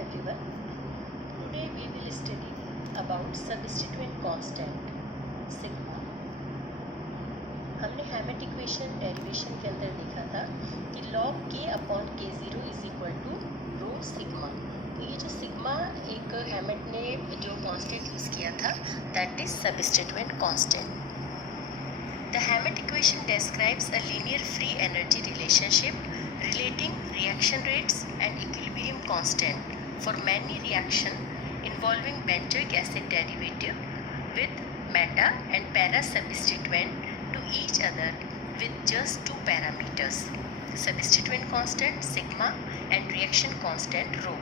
everyone. Today we will study about substituent constant sigma. हमने हैमेट equation derivation के अंदर देखा था कि log k upon k0 is equal to rho sigma. तो ये जो सिग्मा एक हैमेट ने जो कांस्टेंट यूज़ किया था that is substituent constant. The Hammett equation describes a linear free energy relationship relating reaction rates and equilibrium constant for many reactions involving benzoic acid derivative with meta and para substituent to each other with just two parameters, substituent constant sigma and reaction constant rho.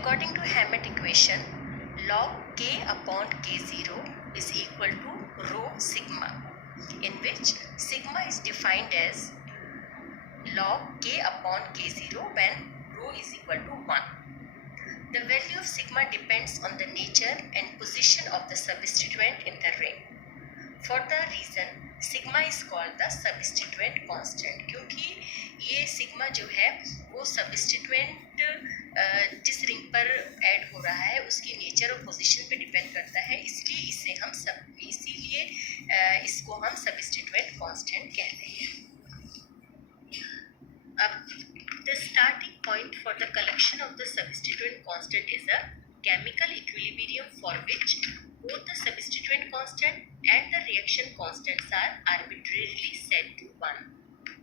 According to Hammett equation, log k upon k0 is equal to rho sigma, in which sigma is defined as log k upon k0 when rho is equal to 1. The value of sigma depends on the nature and position of the substituent in the ring. For the reason sigma is called the substituent constant, क्योंकि ये sigma जो है वो substituent जिस ring पर add हो रहा है उसकी नेचर और पोजीशन पे डिपेंड करता है, इसलिए इसको हम substituent constant कहते हैं. अब the starting point for the collection of the substituent constant is a chemical equilibrium for which both the substituent constant and the reaction constants are arbitrarily set to 1.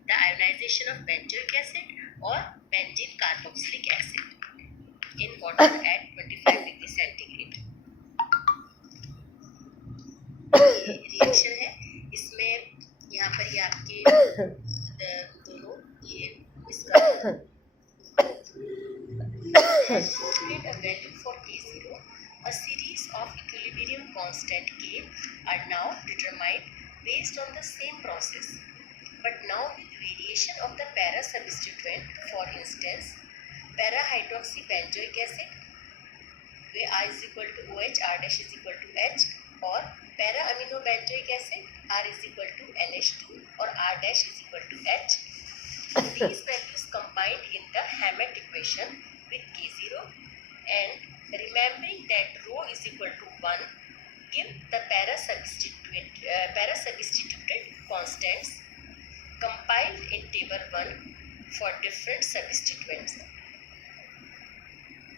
The ionization of benzoic acid or benzene carboxylic acid in water at 25 degree centigrade. ये reaction है, इसमें यहाँ पर ये आपके दोनों ये इसका a value for K0, a series of equilibrium constant K are now determined based on the same process, but now with variation of the para substituent. For instance, para hydroxybenzoic acid where I is equal to OH, R dash is equal to H, or para amino benzoic acid R is equal to NH2 or R dash is equal to H. These values combined in the Hammett equation with K0 and remembering that rho is equal to 1 give the para substituted constants compiled in table 1 for different substituents.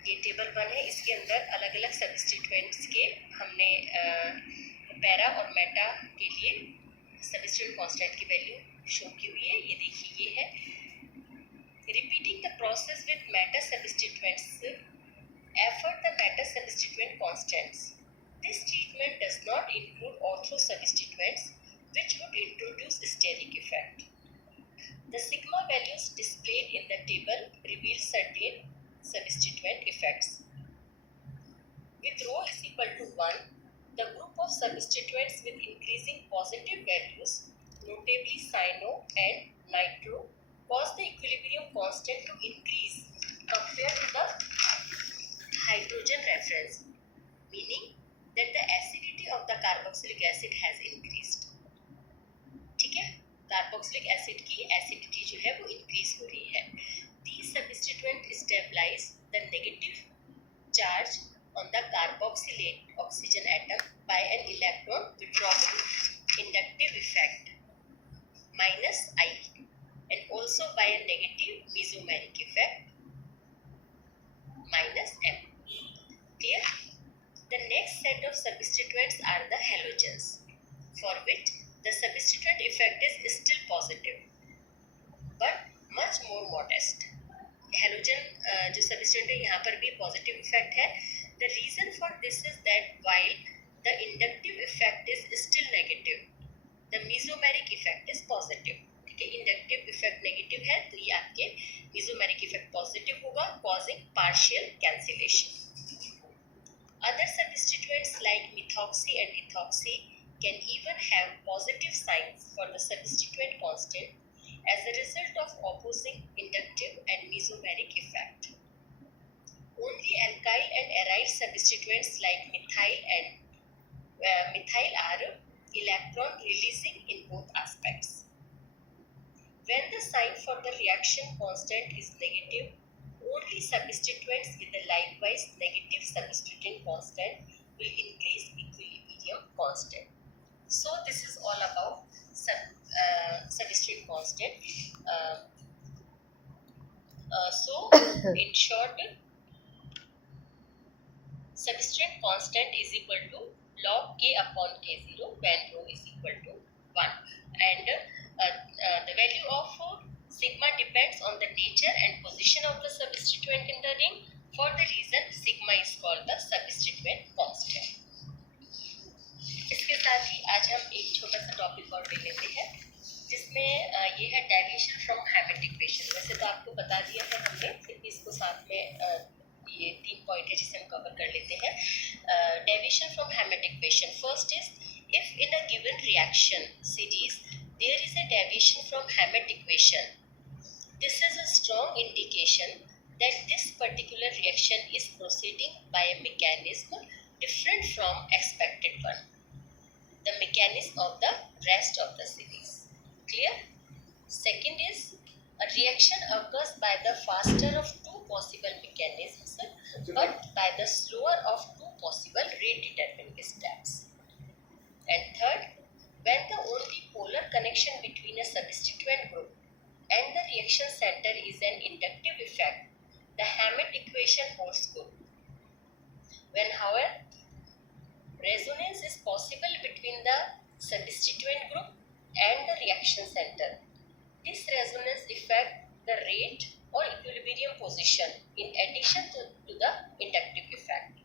ये table 1 है, इसके अंदर अलग अलग substituents के हमने para और Meta के लिए सब्स्टिट्यूएंट कांस्टेंट की वैल्यू शो की हुई है. ये देखिए ये है. Repeating the process with meta substituents affect the meta substituent constants. This treatment does not include ortho substituents, which would introduce steric effect. The sigma values displayed in the table reveal certain substituent effects. With rho is equal to 1, the group of substituents with increasing positive values, notably cyano and nitro, cause the equilibrium constant to increase compared to the hydrogen reference, meaning that the acidity of the carboxylic acid has increased. ठीक है, carboxylic acid की acidity जो है वो increase हो रही है. These substituents stabilize the negative charge on the carboxylate oxygen atom by an electron withdrawal inductive effect minus I, and also by a negative mesomeric effect minus M. Clear? The next set of substituents are the halogens, for which the substituent effect is still positive but much more modest. Halogen जो substituent है यहाँ पर भी positive effect है. The reason for this is that while the inductive effect is still negative, the mesomeric effect is positive. ठीक है, inductive effect negative है तो ये आपके mesomeric effect positive होगा, causing partial cancellation. Other substituents like methoxy and ethoxy can even have positive signs for the substituent constant as a result of opposing inductive and mesomeric effect. Only alkyl and aryl substituents like methyl are electron releasing in both aspects. When the sign for the reaction constant is negative, only substituents with the likewise negative substituent constant will increase equilibrium constant. So this is all about substituent constant. So in short, substituent constant is equal to log k upon k0 when rho is equal to 1, and the value of sigma depends on the nature and position of the substituent in the ring. For the reason sigma is called the substituent constant. इसके साथ ही आज हम एक छोटा सा topic और ले लेते हैं, जिसमें ये है डेविएशन फ्रॉम हैमिट इक्वेशन. वैसे तो आपको बता दिया है हमने, फिर भी इसको साथ में ये 3 पॉइंट है जिसे हम कवर कर लेते हैं. Deviation from Hammett equation. First is, if in a given reaction series there is a deviation from Hammett equation, this is a strong indication that this particular reaction is proceeding by a mechanism different from expected one, the mechanism of the rest of the series. Clear? Second is, a reaction occurs by the faster of two possible mechanisms but by the slower of two possible redetermined steps. And third, when the only polar connection between a substituent group and the reaction center is an inductive effect, the Hammett equation holds good. When, however, resonance is possible between the substituent group and the reaction center, this resonance affects the rate or equilibrium position in addition to the inductive effect.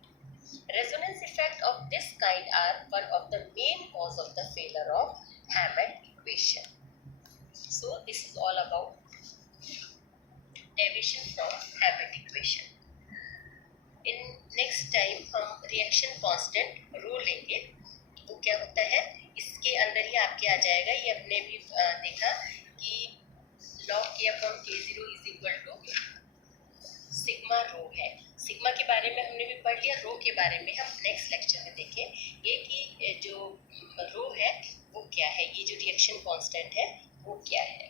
Resonance effects of this kind are one of the main cause of the failure of Hammett equation. So this is all about deviation from Hammett equation. In next time हम reaction constant rho लेंगे. वो क्या होता है, इसके अंदर ही आपके आ जाएगा. ये हमने भी देखा कि log k upon k0 is equal to sigma rho है. सिग्मा के बारे में हमने भी पढ़ लिया. रो के बारे में हम नेक्स्ट लेक्चर में देखेंगे कि जो रो है वो क्या है, ये जो रिएक्शन कांस्टेंट है वो क्या है.